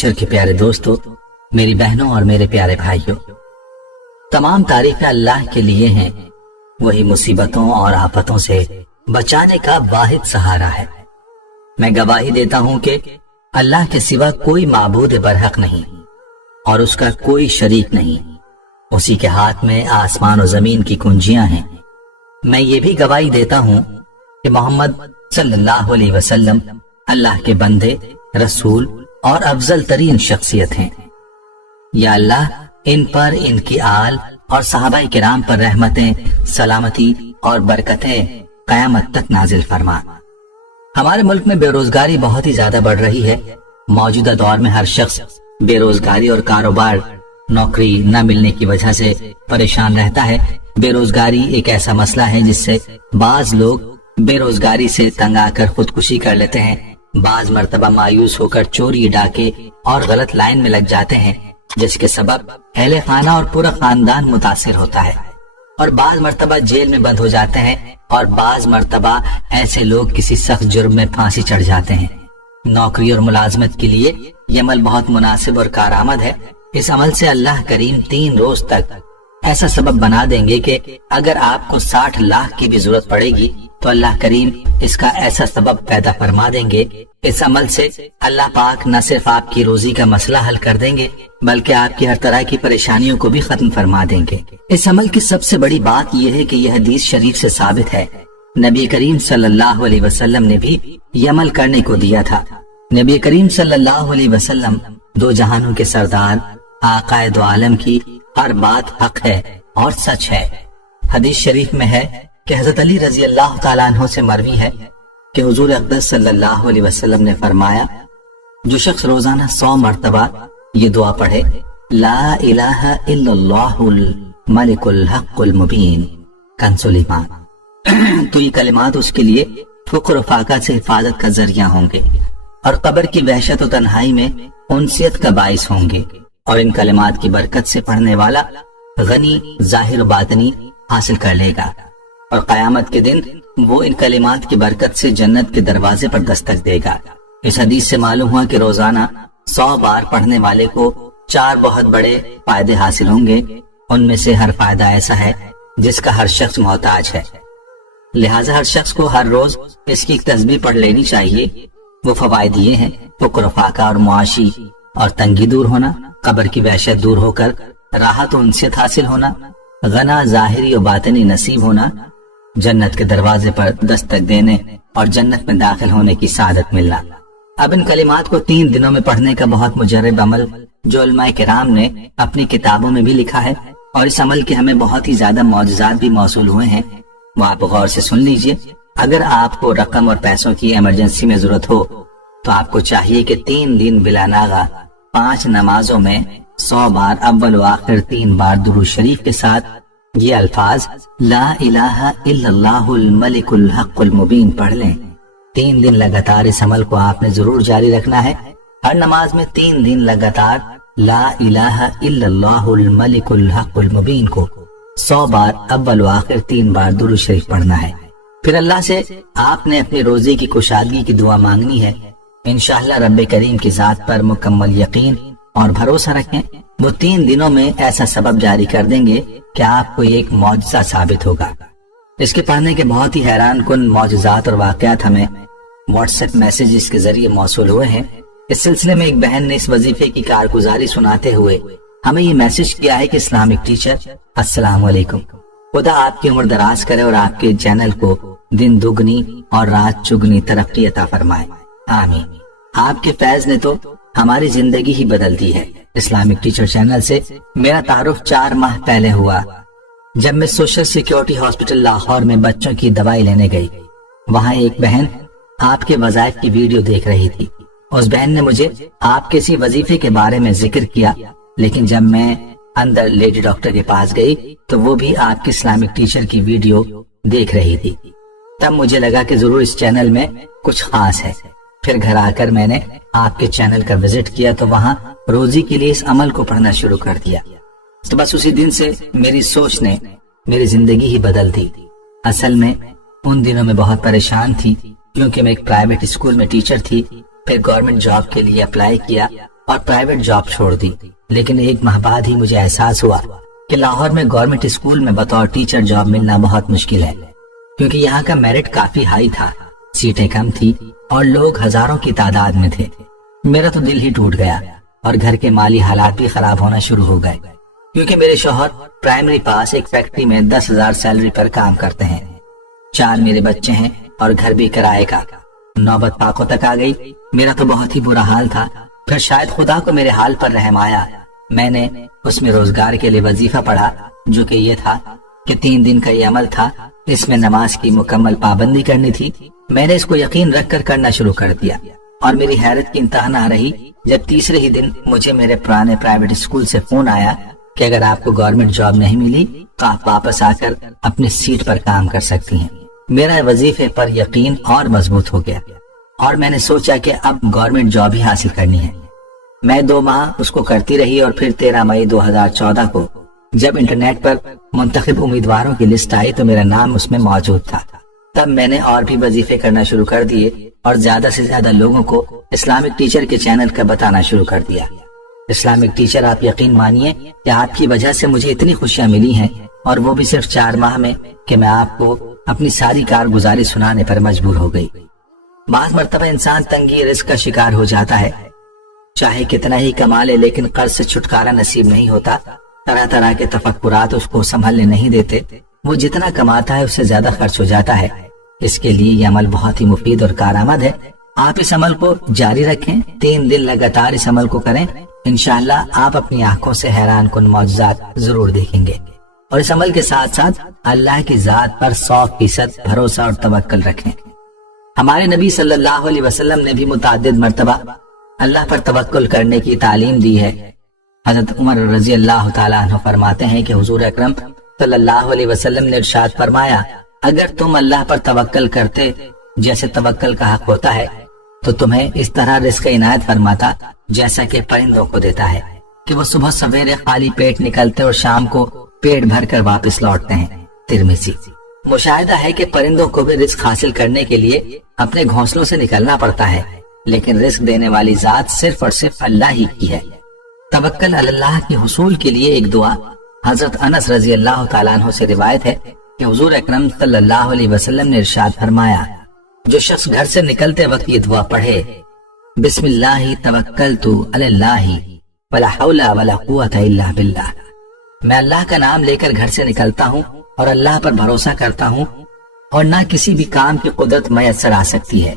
Teacher के प्यारे दोस्तों, मेरी बहनों और मेरे प्यारे भाइयों, तमाम तारीफें अल्लाह के लिए हैं। वही मुसीबतों और आफतों से बचाने का वाहिद सहारा है। मैं गवाही देता हूं कि अल्लाह के सिवा कोई माबूद बरहक नहीं और उसका कोई शरीक नहीं। उसी के हाथ में आसमान और जमीन की कुंजियां हैं। मैं ये भी गवाही देता हूं कि मोहम्मद सल्लल्लाहु अलैहि वसल्लम अल्लाह के बंदे, रसूल और अफजल तरीन शख्सियत हैं। या अल्लाह इन पर, इनकी आल और सहाबाए किराम पर रहमतें, सलामती और बरकतें कयामत तक नाजिल फरमा। हमारे मुल्क में बेरोजगारी बहुत ही ज्यादा बढ़ रही है। मौजूदा दौर में हर शख्स बेरोजगारी और कारोबार, नौकरी न मिलने की वजह से परेशान रहता है। बेरोजगारी एक ऐसा मसला है जिससे बाज लोग बेरोजगारी से तंग आकर खुदकुशी कर लेते हैं। बाज मर्तबा मायूस होकर चोरी, डाके और गलत लाइन में लग जाते हैं, जिसके सबब अहले खाना और पूरा खानदान मुतासिर होता है। और बाज मर्तबा जेल में बंद हो जाते हैं और बाज मर्तबा ऐसे लोग किसी सख्त जुर्म में फांसी चढ़ जाते हैं। नौकरी और मुलाजमत के लिए ये अमल बहुत मुनासिब और कारआमद है। इस अमल से अल्लाह करीम 3 रोज तक ऐसा सबब बना देंगे कि अगर आपको 60 लाख की भी जरूरत पड़ेगी तो अल्लाह करीम इसका ऐसा सबब पैदा फरमा देंगे। इस अमल से अल्लाह पाक न सिर्फ आपकी रोजी का मसला हल कर देंगे बल्कि आपकी हर तरह की परेशानियों को भी खत्म फरमा देंगे। इस अमल की सबसे बड़ी बात यह है कि यह हदीस शरीफ से साबित है। नबी करीम सल्लल्लाहु अलैहि वसल्लम ने भी यह अमल करने को दिया था। नबी करीम सल्लल्लाहु अलैहि वसल्लम दो जहानों के सरदार, आकाए दो आलम की हर बात हक है और सच है। हदीस शरीफ में है कि हजरत अली रजी अल्लाह तआला अन्हु से मरवी है कि हुजूर अक़दस सल्लल्लाहु अलैहि वसल्लम ने फरमाया, जो शख्स रोजाना 100 मरतबा ये दुआ पढ़े, ला इलाहा इल्लल्लाहुल मलिकुल हक़्क़ुल मुबीन कंसुल ईमान, तो ये कलिमात उसके लिए फुक्र और फाका से हिफाजत का जरिया होंगे और कब्र की वहशत और तन्हाई में उनसियत का बाइस होंगे। और इन कलिमात की बरकत से पढ़ने वाला गनी ज़ाहिर बातनी हासिल कर लेगा और कयामत के दिन वो इन कलिमात की बरकत से जन्नत के दरवाजे पर दस्तक देगा। इस हदीस से मालूम हुआ कि रोजाना 100 बार पढ़ने वाले को 4 बहुत बड़े फायदे हासिल होंगे। उनमें से हर फायदा ऐसा है जिसका हर शख्स मोहताज है, लिहाजा हर शख्स को हर रोज इसकी एक तस्बीह पढ़ लेनी चाहिए। वो फवायद ये हैं, फुक्र फाका और मुआशी और तंगी दूर होना, कब्र की वहशत दूर होकर राहत और उनसियत हासिल होना, गना ज़ाहिरी और बातिनी नसीब होना, जन्नत के दरवाजे पर दस्तक देने और जन्नत में दाखिल होने की सादत मिलना। अब इन कलिमात को 3 दिनों में पढ़ने का बहुत मुजर्रब अमल जो उलमाए किराम ने अपनी किताबों में भी लिखा है और इस अमल के हमें बहुत ही ज्यादा मौजज़ात भी मौसूल हुए हैं, वो आप गौर से सुन लीजिए। अगर आपको रकम और पैसों की इमरजेंसी में जरूरत हो तो आपको चाहिए कि 3 दिन बिला नागा 5 नमाजों में 100 बार अव्वल व आखिर 3 बार दुरूद शरीफ के साथ ये अल्फाज ला इलाहा इल्लल्लाहुल मलिकुल हक़्क़ुल मुबीन पढ़ लें। 3 दिन लगातार इस अमल को आपने जरूर जारी रखना है। हर नमाज में 3 दिन लगातार ला इलाहा इल्लल्लाहुल मलिकुल हक़्क़ुल मुबीन को 100 बार अव्वल व आखिर 3 बार दुरूद शरीफ पढ़ना है। फिर अल्लाह से आपने अपनी रोजी की कुशादगी की दुआ मांगनी है। इंशाअल्लाह रब्बे करीम की जात पर मुकम्मल यकीन और भरोसा रखें, वो 3 दिनों में ऐसा सबब जारी कर देंगे कि आपको एक मौजज़ा साबित होगा। इसके पढ़ने के बहुत ही हैरान कुन मौजज़ात और वाक़यात हमें व्हाट्सएप मैसेजेस के जरिए मौसूल हुए हैं। इस सिलसिले में एक बहन ने इस वजीफे की कारगुजारी सुनाते हुए हमें ये मैसेज किया है कि इस्लामिक टीचर अस्सलाम वालेकुम, खुदा आपकी उम्र दराज करे और आपके चैनल को दिन दुगनी और रात चुगनी तरक्की अता फरमाए, आमीन। आपके फैज ने तो हमारी जिंदगी ही बदल दी है। इस्लामिक टीचर चैनल से मेरा तारुफ 4 माह पहले हुआ जब मैं सोशल सिक्योरिटी हॉस्पिटल लाहौर में बच्चों की दवाई लेने गई। वहाँ एक बहन आपके वज़ाइफ की वीडियो देख रही थी। उस बहन ने मुझे आपके इसी वजीफे के बारे में जिक्र किया, लेकिन जब मैं अंदर लेडी डॉक्टर के पास गई तो वो भी आपके इस्लामिक टीचर की वीडियो देख रही थी। तब मुझे लगा कि जरूर इस चैनल में कुछ खास है। फिर घर आकर मैंने आपके चैनल का विजिट किया तो वहाँ रोजी के लिए इस अमल को पढ़ना शुरू कर दिया। तो बस उसी दिन से मेरी सोच ने मेरी जिंदगी ही बदल दी। असल में उन दिनों में बहुत परेशान थी क्योंकि मैं एक प्राइवेट स्कूल में टीचर थी। फिर गवर्नमेंट जॉब के लिए अप्लाई किया اور پرائیویٹ جاب چھوڑ دی، لیکن 1 ماہ بعد ہی مجھے احساس ہوا کہ لاہور میں گورنمنٹ اسکول میں بطور ٹیچر جاب ملنا بہت مشکل ہے، کیونکہ یہاں کا میرٹ کافی ہائی تھا، سیٹیں کم تھی اور لوگ ہزاروں کی تعداد میں تھے۔ میرا تو دل ہی ٹوٹ گیا اور گھر کے مالی حالات بھی خراب ہونا شروع ہو گئے، کیونکہ میرے شوہر پرائمری پاس ایک فیکٹری میں 10,000 سیلری پر کام کرتے ہیں، 4 میرے بچے ہیں اور گھر بھی کرائے کا۔ نوبت پاکوں تک آ گئی۔ میرا تو بہت ہی برا حال تھا، پھر شاید خدا کو میرے حال پر رحم آیا، میں نے اس میں روزگار کے لیے وظیفہ پڑھا، جو کہ یہ تھا کہ 3 دن کا یہ عمل تھا، اس میں نماز کی مکمل پابندی کرنی تھی۔ میں نے اس کو یقین رکھ کر کرنا شروع کر دیا، اور میری حیرت کی انتہا نہ رہی جب تیسرے ہی دن مجھے میرے پرانے پرائیویٹ اسکول سے فون آیا کہ اگر آپ کو گورنمنٹ جاب نہیں ملی تو آپ واپس آ کر اپنی سیٹ پر کام کر سکتی ہیں۔ میرا وظیفے پر یقین اور مضبوط ہو گیا اور میں نے سوچا کہ اب گورنمنٹ جاب ہی حاصل کرنی ہے۔ میں 2 ماہ اس کو کرتی رہی اور پھر 13 مئی 2014 کو جب انٹرنیٹ پر منتخب امیدواروں کی لسٹ آئی تو میرا نام اس میں موجود تھا۔ تب میں نے اور بھی وظیفے کرنا شروع کر دیے اور زیادہ سے زیادہ لوگوں کو اسلامک ٹیچر کے چینل کا بتانا شروع کر دیا۔ اسلامک ٹیچر، آپ یقین مانیے کہ آپ کی وجہ سے مجھے اتنی خوشیاں ملی ہیں، اور وہ بھی صرف 4 ماہ میں، کہ میں آپ کو اپنی ساری کارگزاری سنانے پر مجبور ہو گئی۔ بعض مرتبہ انسان تنگی رزق کا شکار ہو جاتا ہے، چاہے کتنا ہی کما لے لیکن قرض سے چھٹکارا نصیب نہیں ہوتا۔ طرح طرح کے تفکرات اس کو سنبھلنے نہیں دیتے، وہ جتنا کماتا ہے اس سے زیادہ خرچ ہو جاتا ہے۔ اس کے لیے یہ عمل بہت ہی مفید اور کارآمد ہے۔ آپ اس عمل کو جاری رکھیں، 3 دن لگاتار اس عمل کو کریں، انشاءاللہ آپ اپنی آنکھوں سے حیران کن معجزات ضرور دیکھیں گے۔ اور اس عمل کے ساتھ ساتھ اللہ کی ذات پر 100% بھروسہ اور توکل رکھیں۔ ہمارے نبی صلی اللہ علیہ وسلم نے بھی متعدد مرتبہ اللہ پر توکل کرنے کی تعلیم دی ہے۔ حضرت عمر رضی اللہ تعالیٰ عنہ فرماتے ہیں کہ حضور اکرم صلی اللہ علیہ وسلم نے ارشاد فرمایا، اگر تم اللہ پر توکل کرتے جیسے توکل کا حق ہوتا ہے تو تمہیں اس طرح رزق عنایت فرماتا جیسا کہ پرندوں کو دیتا ہے کہ وہ صبح سویرے خالی پیٹ نکلتے اور شام کو پیٹ بھر کر واپس لوٹتے ہیں۔ ترمذی۔ مشاہدہ ہے کہ پرندوں کو بھی رزق حاصل کرنے کے لیے اپنے گھونسلوں سے نکلنا پڑتا ہے، لیکن رزق دینے والی ذات صرف اور صرف اللہ ہی کی ہے۔ توکل علی اللہ کے حصول کے لیے ایک دعا حضرت انس رضی اللہ تعالیٰ عنہ سے روایت ہے کہ حضور اکرم صلی اللہ علیہ وسلم نے ارشاد فرمایا، جو شخص گھر سے نکلتے وقت یہ دعا پڑھے، بسم اللہ توکلت علی اللہ ولا حول ولا قوت الا باللہ، میں اللہ کا نام لے کر گھر سے نکلتا ہوں اور اللہ پر بھروسہ کرتا ہوں اور نہ کسی بھی کام کی قدرت میسر آ سکتی ہے